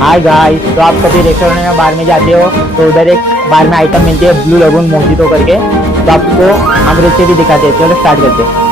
Hi guys, तो आप कभी रेस्टोरेंट या बार में जाते हो तो उधर एक बार में आइटम मिलती है ब्लू लगून मोजितो करके। तो आपको हम रेसिपी दिखाते हैं, चलो स्टार्ट करते हैं।